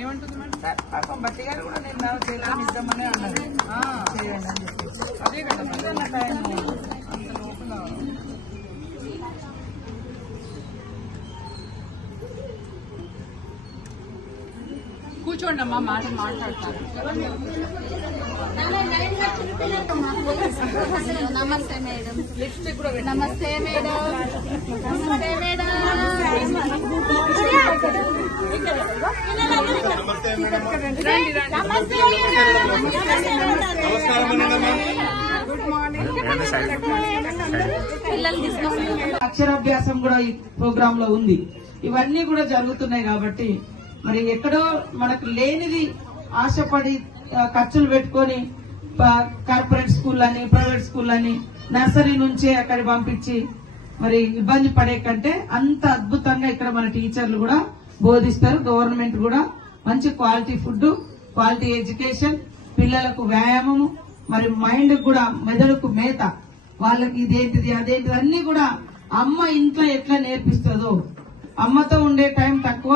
ఏమంటుంది మేడం? పాపం బట్టి గారు కూడా నేను చేయాలని ఇద్దామని అన్నారు. చేయండి అని చెప్పి అదే కదా టైం అంత లోపల కూర్చోండి అమ్మా, మాట్లాడతారు. నమస్తే మేడం. లిప్స్టిక్ కూడా నమస్తే మేడం. నమస్తే మేడం. అక్షరాభ్యాసం కూడా ఈ ప్రోగ్రామ్ లో ఉంది. ఇవన్నీ కూడా జరుగుతున్నాయి కాబట్టి మరి ఎక్కడో మనకు లేనిది ఆశపడి ఖర్చులు పెట్టుకొని కార్పొరేట్ స్కూల్ అని ప్రైవేట్ స్కూల్ అని నర్సరీ నుంచే అక్కడ పంపించి మరి ఇబ్బంది పడే కంటే అంత అద్భుతంగా ఇక్కడ మన టీచర్లు కూడా బోధిస్తారు. గవర్నమెంట్ కూడా మంచి క్వాలిటీ ఫుడ్, క్వాలిటీ ఎడ్యుకేషన్, పిల్లలకు వ్యాయామము, మరి మైండ్ కూడా మెదడుకు మేత, వాళ్ళకి ఇదేంటిది అదేంటిది అన్ని కూడా అమ్మ ఇంట్లో ఎట్లా నేర్పిస్తుందో, అమ్మతో ఉండే టైం తక్కువ,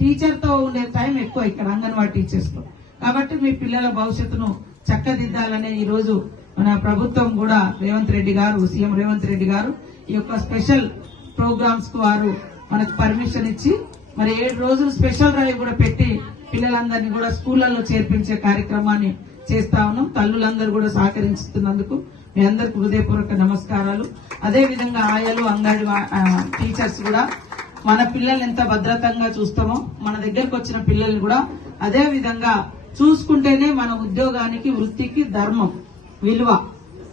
టీచర్ తో ఉండే టైం ఎక్కువ ఇక్కడ అంగన్వాడీ టీచర్స్ తో. కాబట్టి మీ పిల్లల భవిష్యత్తును చక్కదిద్దాలనే ఈ రోజు మన ప్రభుత్వం కూడా రేవంత్ రెడ్డి గారు, సీఎం రేవంత్ రెడ్డి గారు ఈ యొక్క స్పెషల్ ప్రోగ్రామ్స్ కు వారు మనకు పర్మిషన్ ఇచ్చి మరి 7 రోజులు స్పెషల్ డ్రైవ్ కూడా పెట్టి పిల్లలందరినీ కూడా స్కూళ్లలో చేర్పించే కార్యక్రమాన్ని చేస్తా ఉన్నాం. తల్లులందరూ కూడా సహకరిస్తున్నందుకు మీ అందరికి హృదయపూర్వక నమస్కారాలు. అదే విధంగా ఆయాలు, అంగన్వాడీ టీచర్స్ కూడా మన పిల్లల్ని ఎంత భద్రతంగా చూస్తామో మన దగ్గరకు వచ్చిన పిల్లల్ని కూడా అదే విధంగా చూసుకుంటేనే మన ఉద్యోగానికి, వృత్తికి ధర్మం, విలువ,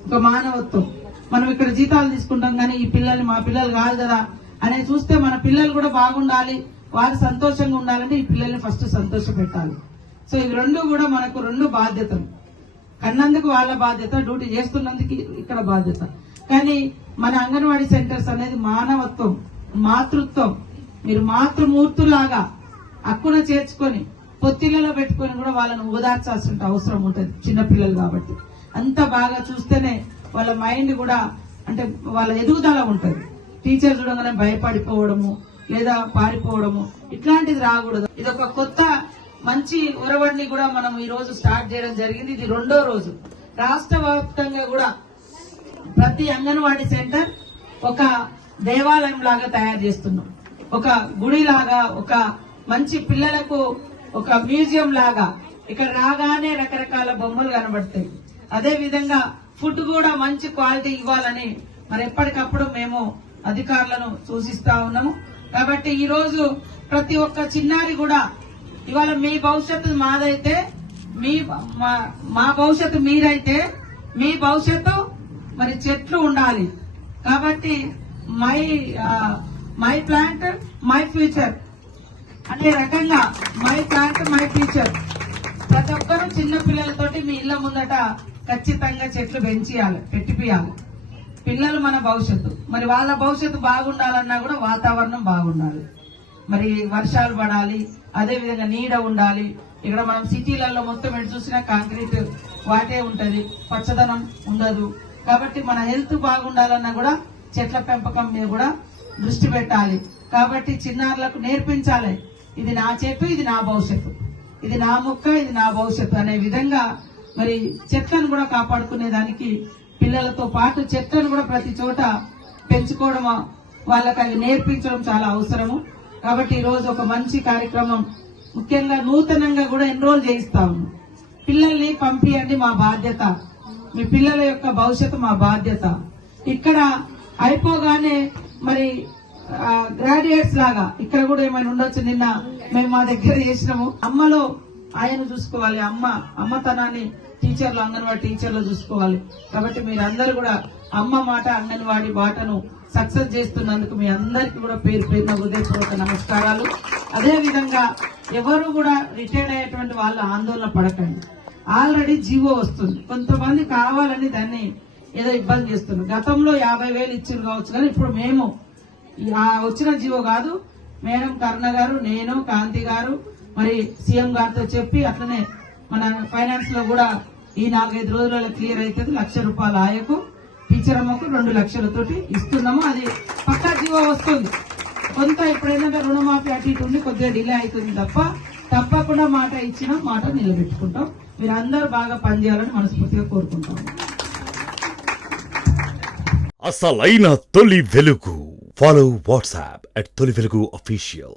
ఒక మానవత్వం. మనం ఇక్కడ జీతాలు తీసుకుంటాం కానీ ఈ పిల్లల్ని మా పిల్లలు కాదు కదా అనే చూస్తే మన పిల్లలు కూడా బాగుండాలి, వారు సంతోషంగా ఉండాలంటే ఈ పిల్లల్ని ఫస్ట్ సంతోష పెట్టాలి. సో ఇవి రెండు కూడా మనకు 2 బాధ్యతలు. కన్నందుకు వాళ్ళ బాధ్యత, డ్యూటీ చేస్తున్నందుకు ఇక్కడ బాధ్యత. కానీ మన అంగన్వాడీ సెంటర్స్ అనేది మానవత్వం, మాతృత్వం. మీరు మాతృమూర్తులాగా అక్కున చేర్చుకొని పొత్తిళ్లలో పెట్టుకొని కూడా వాళ్ళను ఓదార్చాల్సిన అవసరం ఉంటుంది, చిన్నపిల్లలు కాబట్టి. అంత బాగా చూస్తేనే వాళ్ళ మైండ్ కూడా అంటే వాళ్ళ ఎదుగుదల ఉంటుంది. టీచర్ చూడగానే భయపడిపోవడము లేదా పారిపోవడము ఇట్లాంటిది రాకూడదు. ఇది ఒక కొత్త మంచి ఒరవడిని కూడా మనం ఈ రోజు స్టార్ట్ చేయడం జరిగింది. ఇది 2వ రోజు. రాష్ట్ర వ్యాప్తంగా కూడా ప్రతి అంగన్వాడీ సెంటర్ ఒక దేవాలయం లాగా తయారు చేస్తున్నాం, ఒక గుడి లాగా, ఒక మంచి పిల్లలకు ఒక మ్యూజియం లాగా. ఇక్కడ రాగానే రకరకాల బొమ్మలు కనబడతాయి. అదే విధంగా ఫుడ్ కూడా మంచి క్వాలిటీ ఇవ్వాలని మరి ఎప్పటికప్పుడు మేము అధికారులను సూచిస్తా ఉన్నాము. కాబట్టి ఈ రోజు ప్రతి ఒక్క చిన్నారి కూడా ఇవాళ మీ భవిష్యత్తు మాదైతే, మా భవిష్యత్తు మీరైతే, మీ భవిష్యత్తు మరి చెట్లు ఉండాలి. కాబట్టి మై ప్లాంట్ మై ఫ్యూచర్ అనే రకంగా మై ప్లాంట్ మై ఫ్యూచర్. ప్రతి ఒక్కరూ చిన్న పిల్లలతోటి మీ ఇళ్ల ముందట ఖచ్చితంగా చెట్లు పెంచియాలి, పెట్టిపియాలి. పిల్లలు మన భవిష్యత్తు. మరి వాళ్ళ భవిష్యత్తు బాగుండాలన్నా కూడా వాతావరణం బాగుండాలి, మరి వర్షాలు పడాలి, అదే విధంగా నీడ ఉండాలి. ఇక్కడ మనం సిటీలలో మొత్తం ఎటు చూసినా కాంక్రీట్ వాటే ఉంటది, పచ్చదనం ఉండదు. కాబట్టి మన హెల్త్ బాగుండాలన్నా కూడా చెట్ల పెంపకం మీద కూడా దృష్టి పెట్టాలి. కాబట్టి చిన్నారులకు నేర్పించాలి, ఇది నా చెట్టు, ఇది నా భవిష్యత్తు, ఇది నా మొక్క, ఇది నా భవిష్యత్తు అనే విధంగా మరి చెట్లను కూడా కాపాడుకునే దానికి పిల్లలతో పాటు చెట్లను కూడా ప్రతి చోట పెంచుకోవడం, వాళ్ళకి అవి నేర్పించడం చాలా అవసరము. కాబట్టి ఈ రోజు ఒక మంచి కార్యక్రమం, ముఖ్యంగా నూతనంగా కూడా ఎన్రోల్ చేయిస్తా ఉన్నాం. పిల్లల్ని పంపియండి, మా బాధ్యత. మీ పిల్లల యొక్క భవిష్యత్తు మా బాధ్యత. ఇక్కడ అయిపోగానే మరి గ్రాడ్యుయేట్స్ లాగా ఇక్కడ కూడా ఏమైనా ఉండొచ్చు. నిన్న మేము మా దగ్గర చేసినాము. అమ్మలో ఆయన చూసుకోవాలి, అమ్మతనాన్ని టీచర్లు, అంగన్వాడీ టీచర్లు చూసుకోవాలి. కాబట్టి మీరందరూ కూడా అమ్మ మాట, అంగన్వాడీ బాటను సక్సెస్ చేస్తున్నందుకు మీ అందరికీ కూడా పేరు పేరున హృదయపూర్వక నమస్కారాలు. అదే విధంగా ఎవరు కూడా రిటైర్డ్ అయ్యేటువంటి వాళ్ళు ఆందోళన పడకండి. ఆల్రెడీ జీవో వస్తుంది. కొంతమంది కావాలని దాన్ని ఏదో ఇబ్బంది చేస్తున్నారు. గతంలో 50,000 ఇచ్చారు కావచ్చు, కానీ ఇప్పుడు మేము వచ్చిన జీవో కాదు, మేడం కరుణ గారు, నేను, కాంతి గారు మరి సీఎం గారితో చెప్పి అట్లనే మన ఫైనాన్స్ లో కూడా ఈ 4-5 రోజులలో క్లియర్ అవుతుంది. ₹1,00,000 ఆయకు, టీచర్ అమ్మకు 2 లక్షలతోటి ఇస్తున్నాము. అది పక్కా జీవో వస్తుంది. కొంత ఎప్పుడైనా రుణమాఫీ అటు ఇటు ఉండి కొద్దిగా డిలే అవుతుంది తప్ప తప్పకుండా మాట ఇచ్చిన మాట నిలబెట్టుకుంటాం. మీరు అందరూ బాగా పనిచేయాలని మనస్ఫూర్తిగా కోరుకుంటాం. అసలైన తొలి వెలుగు. ఫాలో వాట్సాప్ @తొలి వెలుగు official.